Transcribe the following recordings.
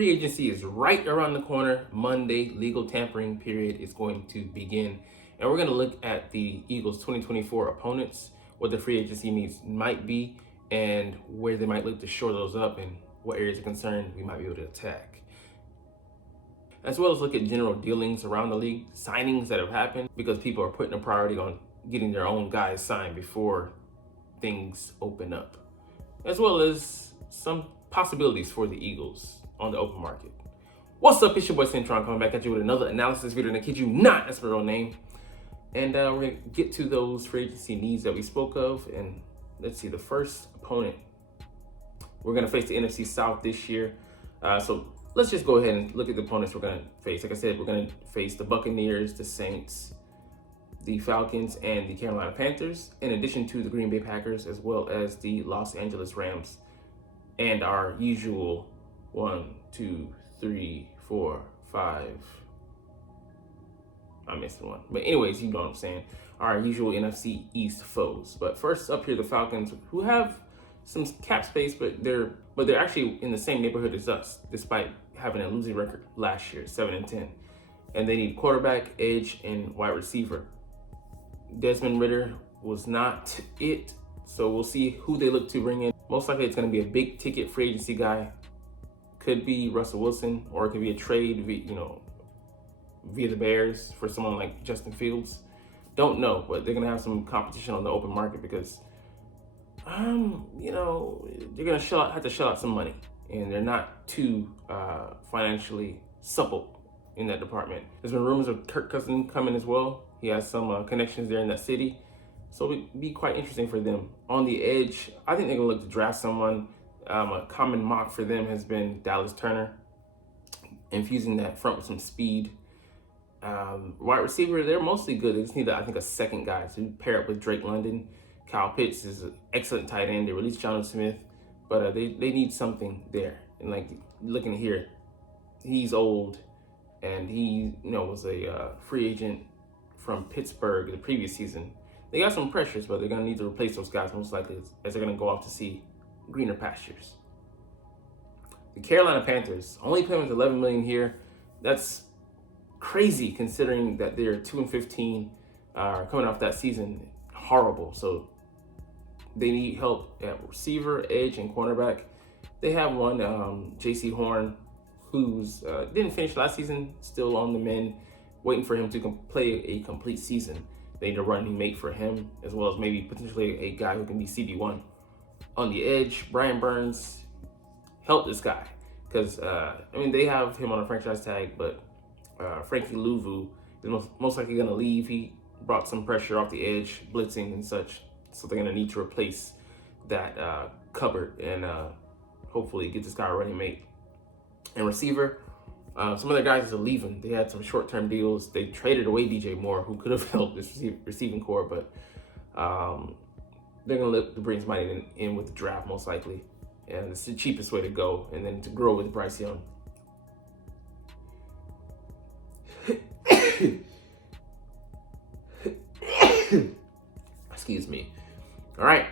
Free agency is right around the corner. Monday, legal tampering period is going to begin. And we're going to look at the Eagles' 2024 opponents, what the free agency needs might be, and where they might look to shore those up, and what areas of concern we might be able to attack. As well as look at general dealings around the league, signings that have happened, because people are putting a priority on getting their own guys signed before things open up. As well as some possibilities for the Eagles on the open market. What's up? It's your boy Cintron coming back at you with another analysis video. And I kid you not, that's my real name. And we're going to get to those free agency needs that we spoke of. And let's see, the first opponent, we're going to face the NFC South this year. So let's just go ahead and look at the opponents we're going to face. Like I said, we're going to face the Buccaneers, the Saints, the Falcons, and the Carolina Panthers, in addition to the Green Bay Packers, as well as the Los Angeles Rams, and our usual 1, 2, 3, 4, 5. I missed one. But anyways, you know what I'm saying. Our usual NFC East foes. But first up here, the Falcons, who have some cap space, but they're actually in the same neighborhood as us, despite having a losing record last year, 7-10. And they need quarterback, edge, and wide receiver. Desmond Ridder was not it, so we'll see who they look to bring in. Most likely it's going to be a big ticket free agency guy. Could be Russell Wilson, or it could be a trade via the Bears for someone like Justin Fields. Don't know, but they're going to have some competition on the open market because they're going to have to shell out some money, and they're not too financially supple in that department. There's been rumors of Kirk Cousins coming as well. He has some connections there in that city. So it'd be quite interesting for them. On the edge, I think they're going to look to draft someone. A common mock for them has been Dallas Turner, infusing that front with some speed. Wide receiver, they're mostly good. They just need, I think, a second guy to pair up with Drake London. Kyle Pitts is an excellent tight end. They released Jonathan Smith, but they need something there. And like looking here, he's old, and he was a free agent from Pittsburgh the previous season. They got some pressures, but they're going to need to replace those guys most likely as they're going to go off to see greener pastures. The Carolina Panthers only paying with $11 million here. That's crazy considering that they're 2-15, coming off that season. Horrible. So they need help at receiver, edge, and cornerback. They have one, J.C. Horn, who's didn't finish last season, still on the mend, waiting for him to play a complete season. They need a running mate for him, as well as maybe potentially a guy who can be CB1. On the edge, Brian Burns, help this guy. Because, they have him on a franchise tag, but Frankie Louvu is most likely going to leave. He brought some pressure off the edge, blitzing and such. So they're going to need to replace that cupboard and hopefully get this guy a running mate. And receiver, some other guys are leaving. They had some short-term deals. They traded away DJ Moore, who could have helped this receiving core, but they're going to look to bring somebody in with the draft, most likely. And it's the cheapest way to go, and then to grow with Bryce Young. Excuse me. All right.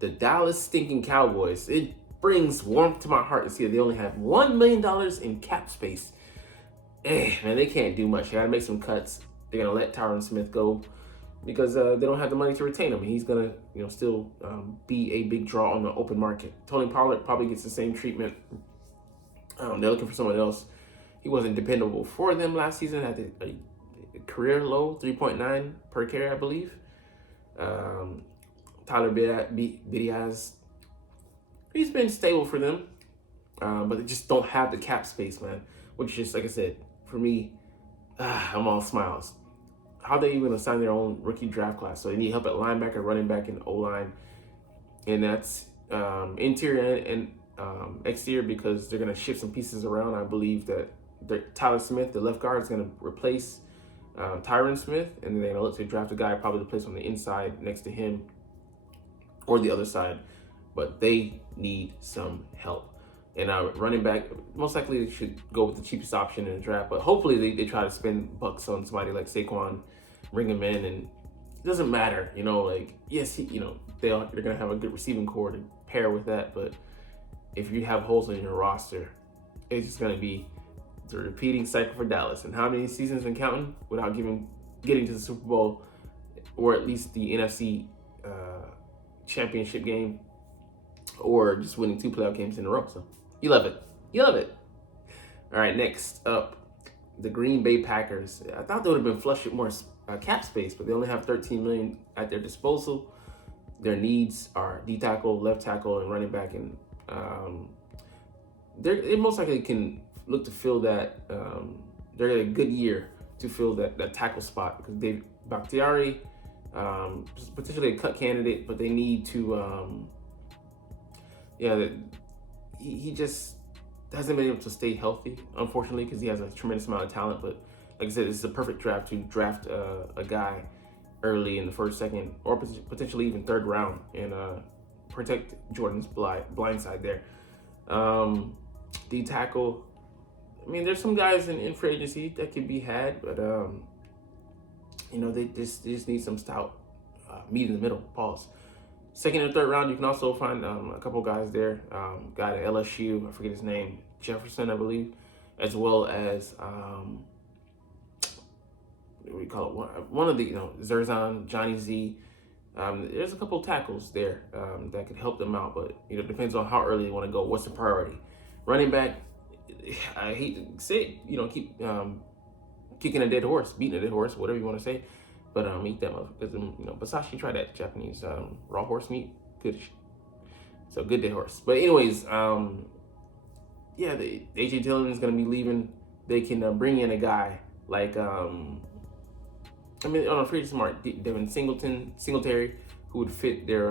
The Dallas stinking Cowboys. It brings warmth to my heart to see that they only have $1 million in cap space. Man, they can't do much. They got to make some cuts. They're going to let Tyron Smith go because they don't have the money to retain him. He's going to, still be a big draw on the open market. Tony Pollard probably gets the same treatment. They're looking for someone else. He wasn't dependable for them last season. Had a career low, 3.9 per carry, I believe. Tyler Bidiaz, he's been stable for them, but they just don't have the cap space, man. Which is, like I said, for me, I'm all smiles. How are they even going to sign their own rookie draft class? So they need help at linebacker, running back, and O-line. And that's interior and exterior, because they're going to shift some pieces around. I believe that Tyler Smith, the left guard, is going to replace Tyron Smith, and then they're going to look to draft a guy probably to place on the inside next to him or the other side. But they need some help. And running back, most likely they should go with the cheapest option in the draft. But hopefully they try to spend bucks on somebody like Saquon, bring him in, and it doesn't matter, yes, they're going to have a good receiving core to pair with that. But if you have holes in your roster, it's just going to be the repeating cycle for Dallas. And how many seasons and counting without getting to the Super Bowl, or at least the NFC championship game, or just winning 2 playoff games in a row. So you love it. You love it. All right, next up, the Green Bay Packers. I thought they would have been flush with more cap space, but they only have $13 million at their disposal. Their needs are D tackle, left tackle, and running back, and they most likely can look to fill that. They're in a good year to fill that tackle spot, because David Bakhtiari is potentially a cut candidate, but they need to. He just hasn't been able to stay healthy, unfortunately, because he has a tremendous amount of talent. But like I said, this is a perfect draft to draft a guy early in the first, second, or potentially even third round, and protect Jordan's blind side there. D tackle. I mean, there's some guys in free agency that can be had, but they just need some stout meat in the middle. Pause. Second and third round, you can also find a couple guys there. Guy at LSU, I forget his name, Jefferson, I believe, as well as what we call it, one of the Zerzan, Johnny Z. There's a couple tackles there that could help them out, but depends on how early they want to go. What's the priority? Running back, I hate to say it, keep kicking a dead horse, beating a dead horse, whatever you want to say. But eat them up, because Basashi tried that Japanese raw horse meat, good. So good dead horse. But anyways, the AJ Dillon is gonna be leaving. They can bring in a guy like on a free smart Devin Singletary, who would fit their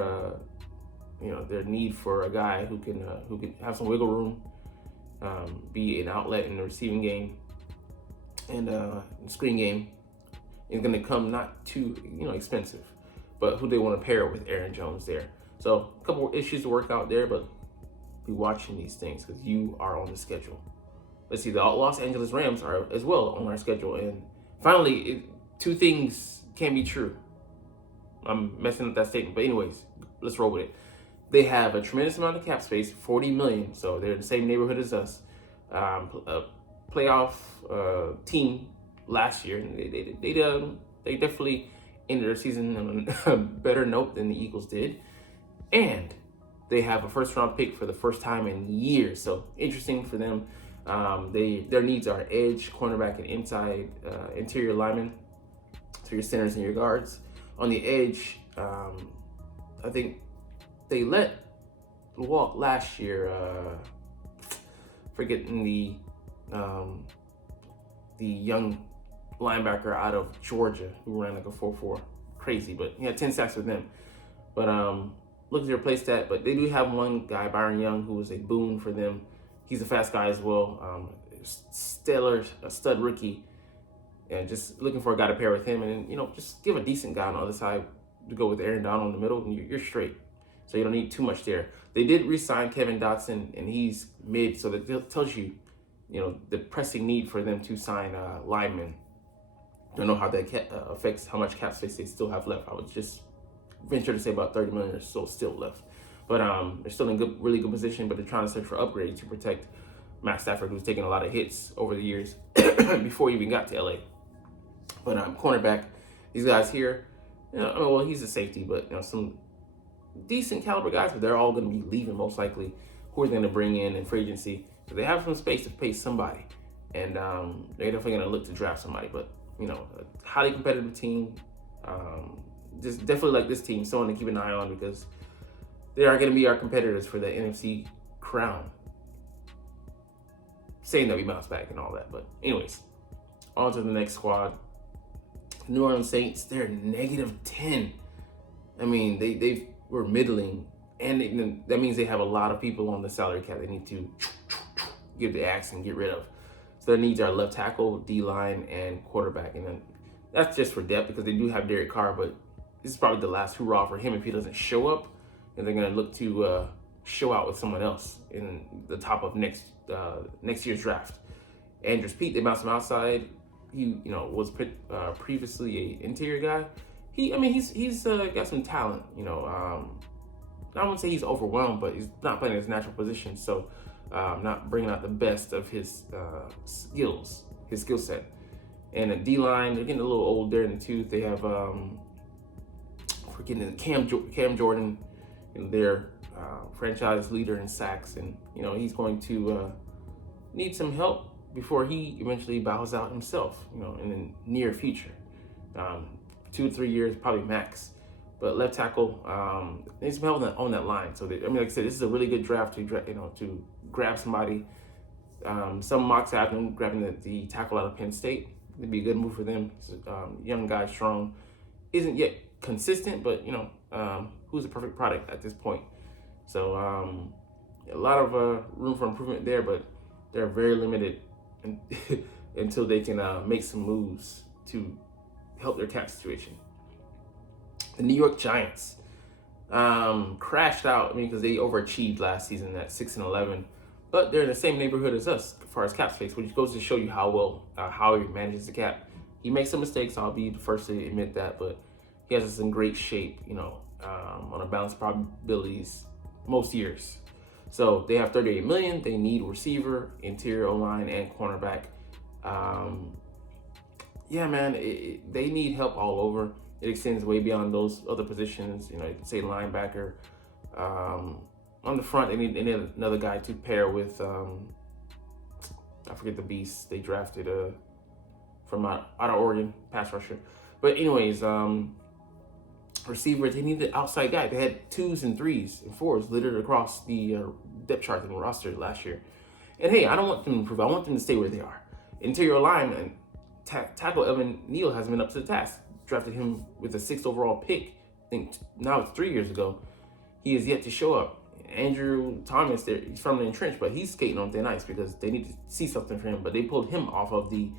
their need for a guy who can have some wiggle room, be an outlet in the receiving game and screen game. Is going to come not too expensive, but who they want to pair with Aaron Jones there. So a couple issues to work out there, but be watching these things because you are on the schedule. Let's see, the Los Angeles Rams are as well on our schedule. And finally, two things can be true. I'm messing up that statement, but anyways, let's roll with it. They have a tremendous amount of cap space, $40 million, so they're in the same neighborhood as us. A playoff team last year, and they definitely ended their season on a better note than the Eagles did, and they have a first-round pick for the first time in years. So interesting for them. Their needs are edge, cornerback, and interior linemen. So your centers and your guards. On the edge, I think they let walk last year. Forgetting the young linebacker out of Georgia who ran like a 4.4, crazy, but he had 10 sacks with them. But looking to replace that, but they do have one guy, Byron Young, who is a boon for them. He's a fast guy as well, stellar, a stud rookie, and just looking for a guy to pair with him, and just give a decent guy on the other side to go with Aaron Donald in the middle, and you're straight. So you don't need too much there. They did re-sign Kevin Dotson, and he's mid, so that tells you, the pressing need for them to sign linemen. Don't know how that affects how much cap space they still have left. I would just venture to say about 30 million or so still left. But they're still in really good position, but they're trying to search for upgrades to protect Matt Stafford, who's taken a lot of hits over the years before he even got to LA. But cornerback, these guys here, he's a safety, but some decent caliber guys, but they're all going to be leaving most likely. Who are they going to bring in free agency? So they have some space to pay somebody, and they're definitely going to look to draft somebody. But a highly competitive team, just definitely like this team, someone to keep an eye on, because they are going to be our competitors for the NFC crown. Saying that we bounce back and all that, but anyways, on to the next squad. New Orleans Saints, they're -10. I mean, they were middling, and that means they have a lot of people on the salary cap they need to give the axe and get rid of. So their needs are left tackle, D-line, and quarterback. And then that's just for depth, because they do have Derek Carr, but this is probably the last hurrah for him if he doesn't show up. And they're going to look to show out with someone else in the top of next year's draft. Andrews Pete, they bounced him outside. He was previously an interior guy. He's got some talent. I wouldn't say he's overwhelmed, but he's not playing his natural position. So not bringing out the best of his his skill set. And the D-line, they're getting a little old there in the tooth. They have, forgetting Cam Jordan, their franchise leader in sacks. And, he's going to need some help before he eventually bows out himself, in the near future. 2 to 3 years, probably max. But left tackle needs some help on that line. So, like I said, this is a really good draft to grab somebody. Some mocks have them grabbing the tackle out of Penn State. It'd be a good move for them. Young guy, strong, isn't yet consistent, but who's the perfect product at this point? So a lot of room for improvement there, but they're very limited until they can make some moves to help their cap situation. The New York Giants crashed out. Because they overachieved last season at 6-11. But they're in the same neighborhood as us as far as cap space, which goes to show you how well how he manages the cap. He makes some mistakes. I'll be the first to admit that, but he has us in great shape. On a balanced probabilities most years. So they have $38 million. They need receiver, interior O-line, and cornerback. They need help all over. It extends way beyond those other positions. Say linebacker. On the front, they need another guy to pair with, I forget the beast they drafted from out of Oregon, pass rusher. But anyways, receivers, they need an outside guy. They had 2s and 3s and 4s littered across the depth chart and roster last year. And hey, I don't want them to improve. I want them to stay where they are. Interior line and tackle Evan Neal hasn't been up to the task. Drafted him with a 6th overall pick. I think now it's 3 years ago. He is yet to show up. Andrew Thomas, he's from the trench, but he's skating on thin ice because they need to see something from him. But they pulled him off of the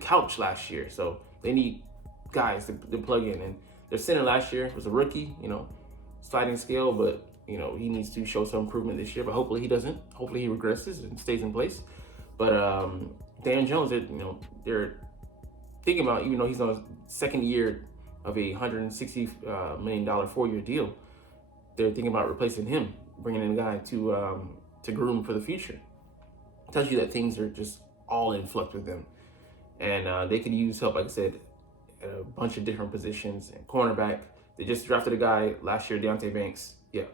couch last year, so they need guys to plug in. And their center last year was a rookie, sliding scale, but he needs to show some improvement this year. But hopefully he doesn't. Hopefully he regresses and stays in place. But Dan Jones, they're thinking about, even though he's on his second year of a $160 million 4-year deal. They're thinking about replacing him, bringing in a guy to groom for the future. It tells you that things are just all in flux with them. And they could use help, like I said, at a bunch of different positions. And cornerback, they just drafted a guy last year, Deontay Banks. Yeah,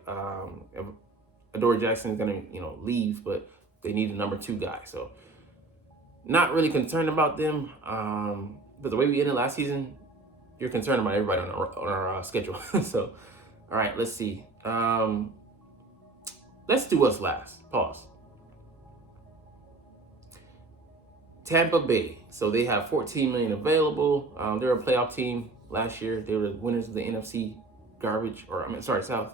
Adoree Jackson is going to leave, but they need a number 2 guy. So not really concerned about them. But the way we ended last season, you're concerned about everybody on our schedule. So, all right, let's see. Let's do what's last. Pause. Tampa Bay. So they have $14 million available. They're a playoff team. Last year, they were the winners of the NFC South.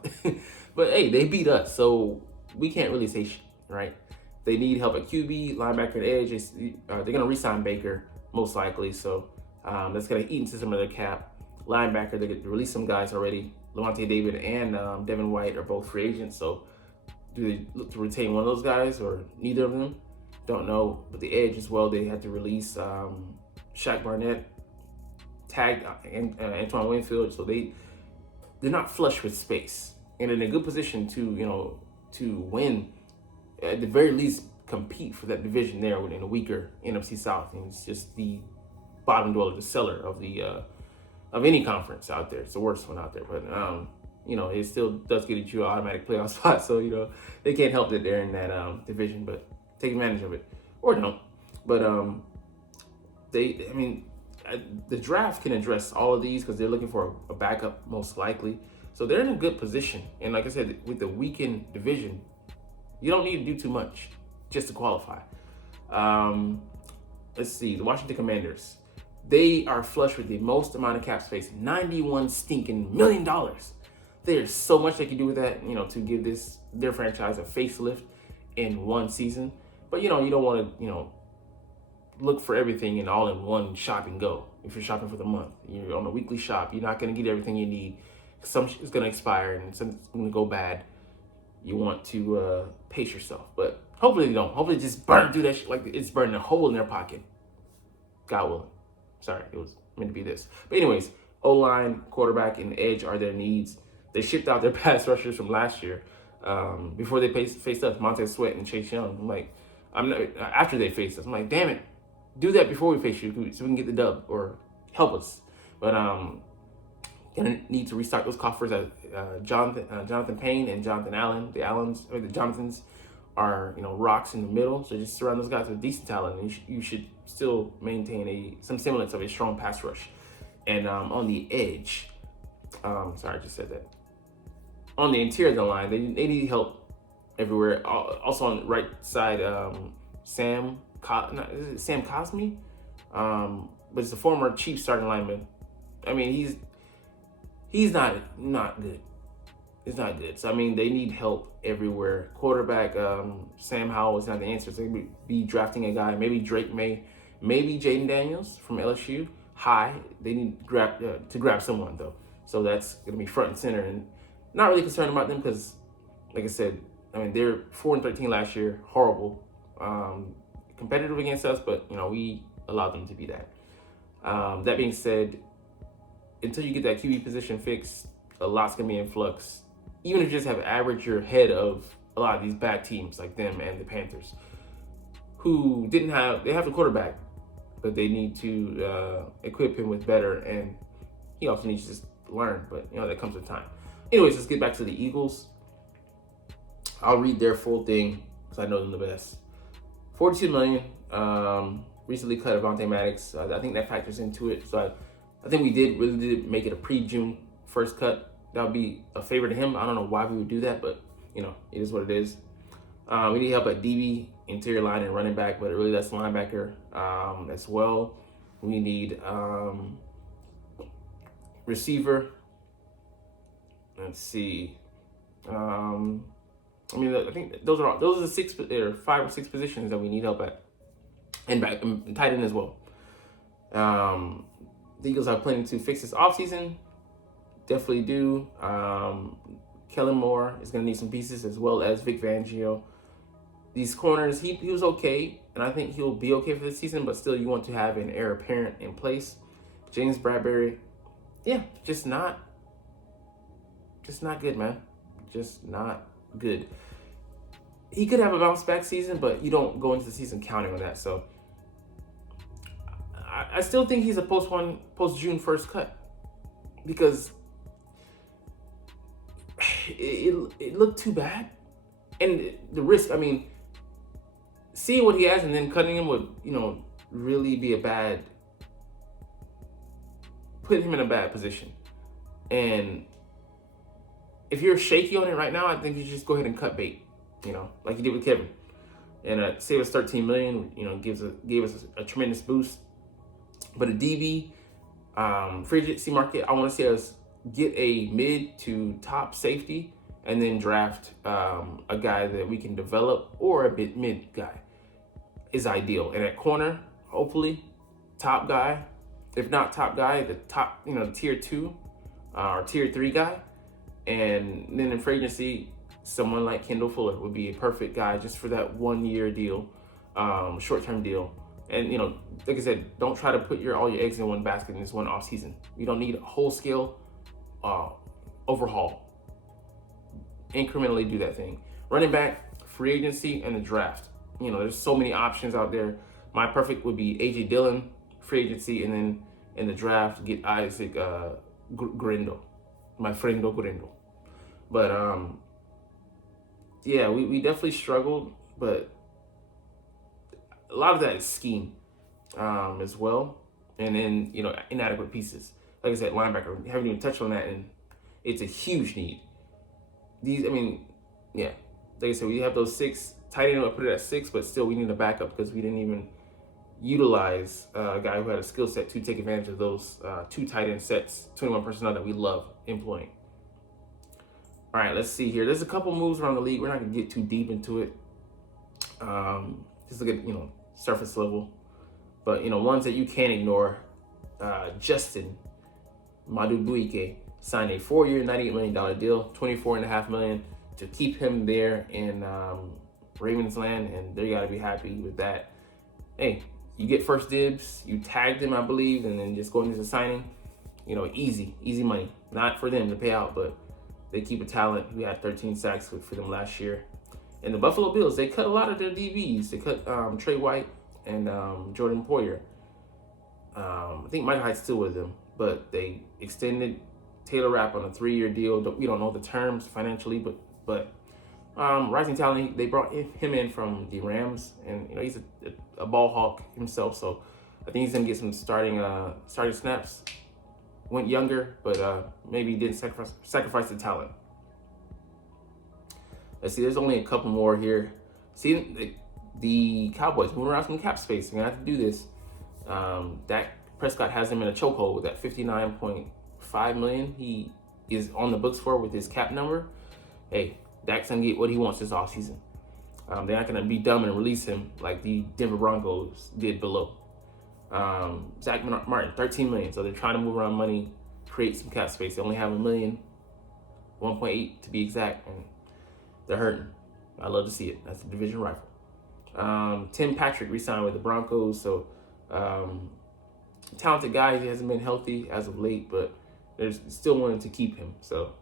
But hey, they beat us, so we can't really say shit, right? They need help at QB, linebacker, and edge. They're going to re-sign Baker, most likely. So that's going to eat into some of their cap. Linebacker, they could release some guys already. Levante David and Devin White are both free agents. So do they look to retain one of those guys or neither of them? Don't know. But the edge as well, they had to release Shaq Barnett, tagged Antoine Winfield. So they're not flush with space. And in a good position to win, at the very least compete for that division there in a weaker NFC South. And it's just the bottom dweller, the cellar of any conference out there. It's the worst one out there. But it still does get you an automatic playoff spot. So they can't help that they're in that division, but take advantage of it or don't. But the draft can address all of these because they're looking for a backup most likely. So they're in a good position. And like I said, with the weakened division, you don't need to do too much just to qualify. Let's see, the Washington Commanders. They are flush with the most amount of cap space, $91 stinking million. There's so much they can do with that, to give their franchise a facelift in one season. But you don't want to, look for everything and all in one shop and go. If you're shopping for the month, you're on a weekly shop, you're not going to get everything you need. Some is going to expire and something's going to go bad. You want to pace yourself, but hopefully they don't. Hopefully just burn through that shit like it's burning a hole in their pocket. God willing. Sorry, it was meant to be this. But anyways, O-line, quarterback, and edge are their needs. They shipped out their pass rushers from last year. before they faced us, Montez Sweat and Chase Young. I'm like, I'm not after they faced us. I'm like, damn it, do that before we face you so we can get the dub or help us. But gonna need to restock those coffers. Jonathan Payne and Jonathan Allen, the Jonathans are rocks in the middle. So just surround those guys with decent talent, and you should still maintain some semblance of a strong pass rush. And on the edge, sorry, I just said that. On the interior of the line, they need help everywhere. Also on the right side, Sam Cosmi, but it's a former Chiefs starting lineman. I mean, he's not good. It's not good. So I mean, they need help everywhere. Quarterback, Sam Howell is not the answer. So they would be drafting a guy. Maybe Drake May, maybe Jaden Daniels from LSU. They need to grab someone though. So that's gonna be front and center, and not really concerned about them because, like I said, I mean they're 4-13 last year, horrible, competitive against us, but we allowed them to be that. That being said, until you get that QB position fixed, a lot's gonna be in flux. Even if you just have average, you're ahead of a lot of these bad teams like them and the Panthers, who they have the quarterback, but they need to equip him with better, and he also needs to just learn. But that comes with time. Anyways, let's get back to the Eagles. I'll read their full thing because I know them the best. $42 million. Recently cut Avonte Maddox. I think that factors into it. So I think we really did make it a pre-June first cut. That would be a favor to him. I don't know why we would do that, but it is what it is. We need help at DB, interior line, and running back, but really that's linebacker as well. We need receiver. Let's see. I think those are the 5 or 6 positions that we need help at, and back and tight end as well. The Eagles are planning to fix this offseason. Definitely do. Kellen Moore is going to need some pieces, as well as Vic Fangio. These corners, he was okay, and I think he'll be okay for this season, but still you want to have an heir apparent in place. James Bradbury, just not good, man. Just not good. He could have a bounce back season, but you don't go into the season counting on that. So I still think he's a post June 1st cut, because it looked too bad, and the risk. I mean, seeing what he has and then cutting him would really be put him in a bad position. And if you're shaky on it right now, I think you should just go ahead and cut bait, like you did with Kevin, and save us $13 million. Gave us a tremendous boost. But a DB, free agency market, I want to see us get a mid to top safety, and then draft a guy that we can develop, or a mid guy is ideal. And at corner, hopefully, top guy. If not top guy, the top, tier 2 or tier 3 guy. And then in free agency, someone like Kendall Fuller would be a perfect guy just for that 1-year deal, short-term deal. And, like I said, don't try to put all your eggs in one basket in this one off season. You don't need a whole scale overhaul. Incrementally do that thing. Running back, free agency, and the draft. There's so many options out there. My perfect would be AJ Dillon, free agency, and then in the draft, get Isaac Grindo, my friendo Grindo. But we definitely struggled, but a lot of that is scheme as well, and then inadequate pieces. Like I said, linebacker, haven't even touched on that, and it's a huge need. Like I said, we have those 6 tight end. I put it at 6, but still we need a backup because we didn't even utilize a guy who had a skill set to take advantage of those 2 tight end sets, 21 personnel that we love employing. All right, let's see here. There's a couple moves around the league. We're not gonna get too deep into it. Just look at surface level, but ones that you can't ignore. Justin Madubuike signed a 4-year, $98 million deal, $24.5 million to keep him there in Ravens land, and they gotta be happy with that. Hey, you get first dibs. You tagged him, I believe, and then just go into the signing. Easy money. Not for them to pay out, but they keep a talent. We had 13 sacks for them last year. And the Buffalo Bills, they cut a lot of their DBs. They cut Trey White and Jordan Poyer. I think Mike Hyde's still with them, but they extended Taylor Rapp on a 3-year deal. We don't know the terms financially, but rising talent. They brought him in from the Rams, and he's a ball hawk himself. So I think he's gonna get some starting snaps. Went younger, but maybe didn't sacrifice the talent. Let's see. There's only a couple more here. See the Cowboys moving around some cap space. We're gonna have to do this. Dak Prescott has him in a chokehold with that $59.5 million he is on the books for with his cap number. Hey, Dak's gonna get what he wants this offseason. They're not gonna be dumb and release him like the Denver Broncos did below. Zach Martin, $13 million. So they're trying to move around money, create some cap space. They only have $1 million, 1.8 to be exact, and they're hurting. I love to see it. That's a division rival. Tim Patrick re-signed with the Broncos. So talented guy. He hasn't been healthy as of late, but they're still wanting to keep him. So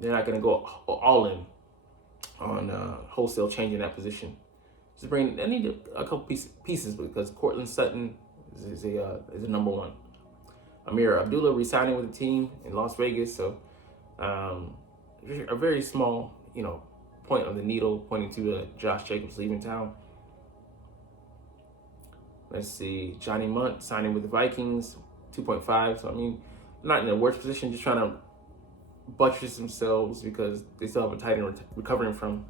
they're not going to go all in on wholesale changing that position. I need a couple pieces because Cortland Sutton is a number one. Amir Abdullah re-signing with the team in Las Vegas, so a very small, point on the needle pointing to Josh Jacobs leaving town. Let's see, Johnny Munt signing with the Vikings, 2.5. So I mean, not in the worst position, just trying to buttress themselves because they still have a tight end recovering from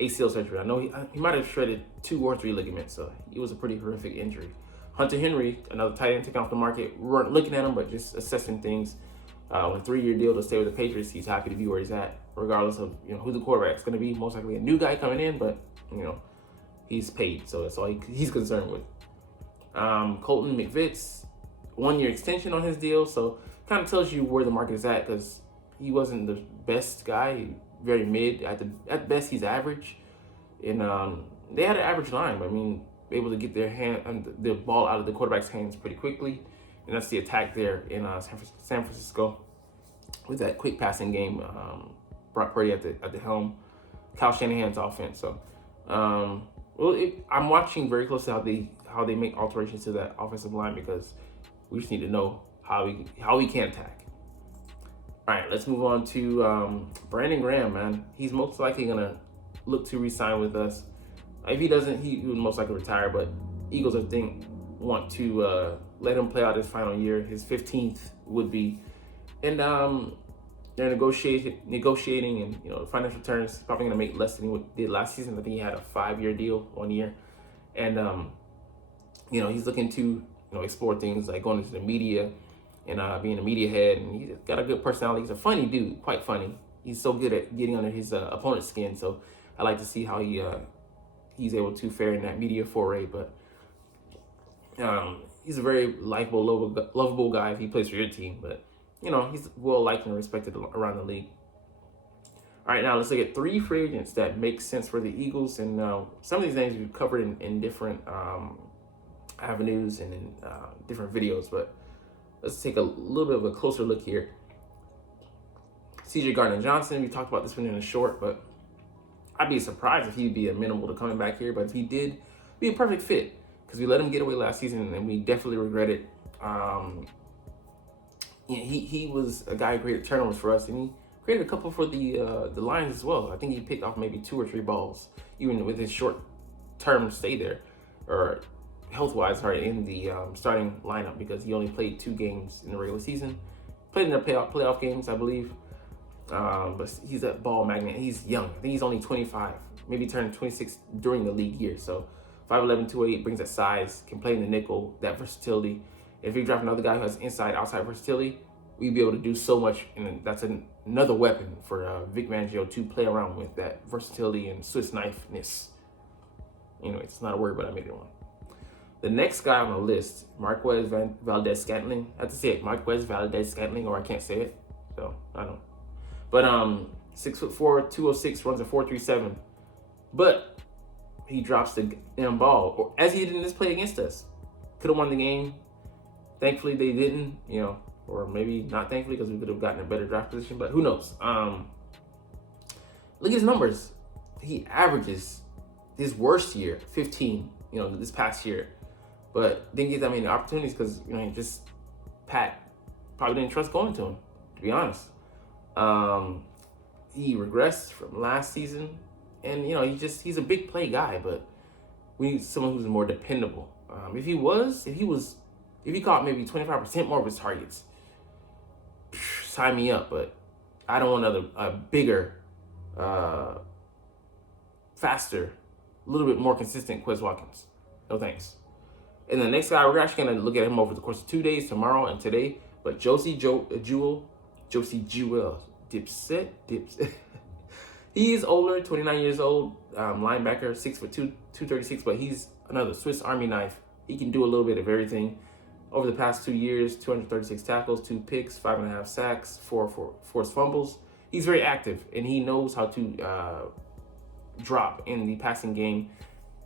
ACL surgery. I know he might have shredded 2 or 3 ligaments, so it was a pretty horrific injury. Hunter Henry, another tight end taken off the market. We weren't looking at him, but just assessing things. On a 3-year deal to stay with the Patriots, he's happy to be where he's at, regardless of who the quarterback's going to be. Most likely a new guy coming in, but he's paid, so that's all he's concerned with. Colton McVitz, 1-year extension on his deal, so kind of tells you where the market is at because he wasn't the best guy. Very mid. At best, he's average. And they had an average line, but I mean, able to get the ball out of the quarterback's hands pretty quickly. And that's the attack there in San Francisco with that quick passing game. Brock Purdy at the helm. Kyle Shanahan's offense. So, I'm watching very closely how they make alterations to that offensive line because we just need to know how we can attack. All right, let's move on to Brandon Graham, man. He's most likely going to look to re-sign with us. If he doesn't, he would most likely retire, but Eagles, I think, want to let him play out his final year. His 15th would be. And they're negotiating and, the financial terms, probably going to make less than he did last season. I think he had a 5-year deal, 1 year. And, he's looking to, explore things like going into the media and being a media head, and he's got a good personality. He's a funny dude, quite funny. He's so good at getting under his opponent's skin, so I like to see how he's able to fare in that media foray. But he's a very likable, lovable guy if he plays for your team. But he's well liked and respected around the league. All right, now let's look at 3 free agents that make sense for the Eagles, and some of these names we've covered in different avenues and in different videos, but let's take a little bit of a closer look here. CJ Gardner-Johnson, we talked about this one in a short, but I'd be surprised if he'd be amenable to coming back here. But if he did, be a perfect fit because we let him get away last season and we definitely regret it. He was a guy who created turnovers for us, and he created a couple for the Lions as well. I think he picked off maybe 2 or 3 balls, even with his short-term stay there, or health-wise, in the starting lineup because he only played 2 games in the regular season. Played in the playoff games, I believe. But he's a ball magnet. He's young. I think he's only 25, maybe turned 26 during the league year. So 5'11", 208 brings that size, can play in the nickel, that versatility. If we draft another guy who has inside-outside versatility, we'd be able to do so much, and that's another weapon for Vic Fangio to play around with, that versatility and Swiss knife-ness. Anyway, it's not a word, but I made it one. The next guy on the list, Marquez Valdez-Scantling. I have to say it, Marquez Valdez-Scantling, or I can't say it, so I don't. But 6'4", 206, runs a 4.37. But he drops the damn ball, or as he did in this play against us. Could have won the game. Thankfully, they didn't. or maybe not thankfully because we could have gotten a better draft position, but who knows? Look at his numbers. He averages his worst year, 15, this past year, but didn't get that many opportunities because, Pat probably didn't trust going to him, to be honest. He regressed from last season, and, he's a big play guy, but we need someone who's more dependable. If he caught maybe 25% more of his targets, sign me up, but I don't want a bigger, faster, a little bit more consistent Quez Watkins. No thanks. And the next guy, we're actually going to look at him over the course of 2 days, tomorrow and today. But Josie Jewell, Dipset. He is older, 29 years old, linebacker, 6'2", 236, but he's another Swiss Army knife. He can do a little bit of everything. Over the past 2 years, 236 tackles, 2 picks, 5.5 sacks, 4 forced fumbles. He's very active, and he knows how to drop in the passing game.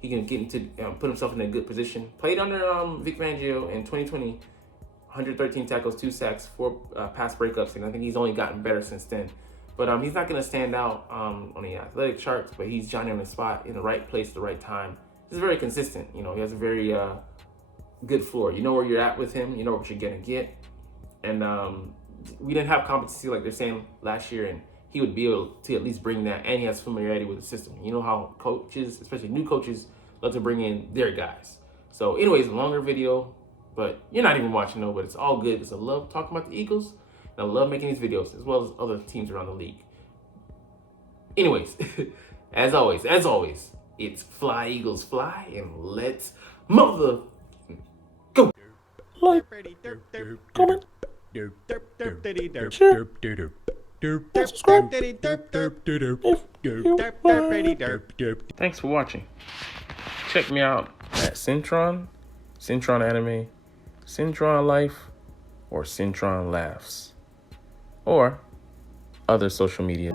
He can get into put himself in a good position. Played under Vic Fangio in 2020, 113 tackles, 2 sacks, 4 pass breakups, and I think he's only gotten better since then. But he's not going to stand out on the athletic charts, but he's Johnny on the spot in the right place at the right time. He's very consistent. He has a very good floor. You know where you're at with him. You know what you're going to get. And we didn't have competency like they're saying last year, and he would be able to at least bring that, and he has familiarity with the system. You know how coaches, especially new coaches, love to bring in their guys. So anyways, a longer video, but you're not even watching though, but it's all good because I love talking about the Eagles, and I love making these videos as well as other teams around the league. Anyways, as always, it's fly Eagles fly, and let's mother go. Like, comment, share, subscribe if you Thanks for watching. Check me out at Cintron, Cintron Anime, Cintron Life, or Cintron Laughs, or other social media.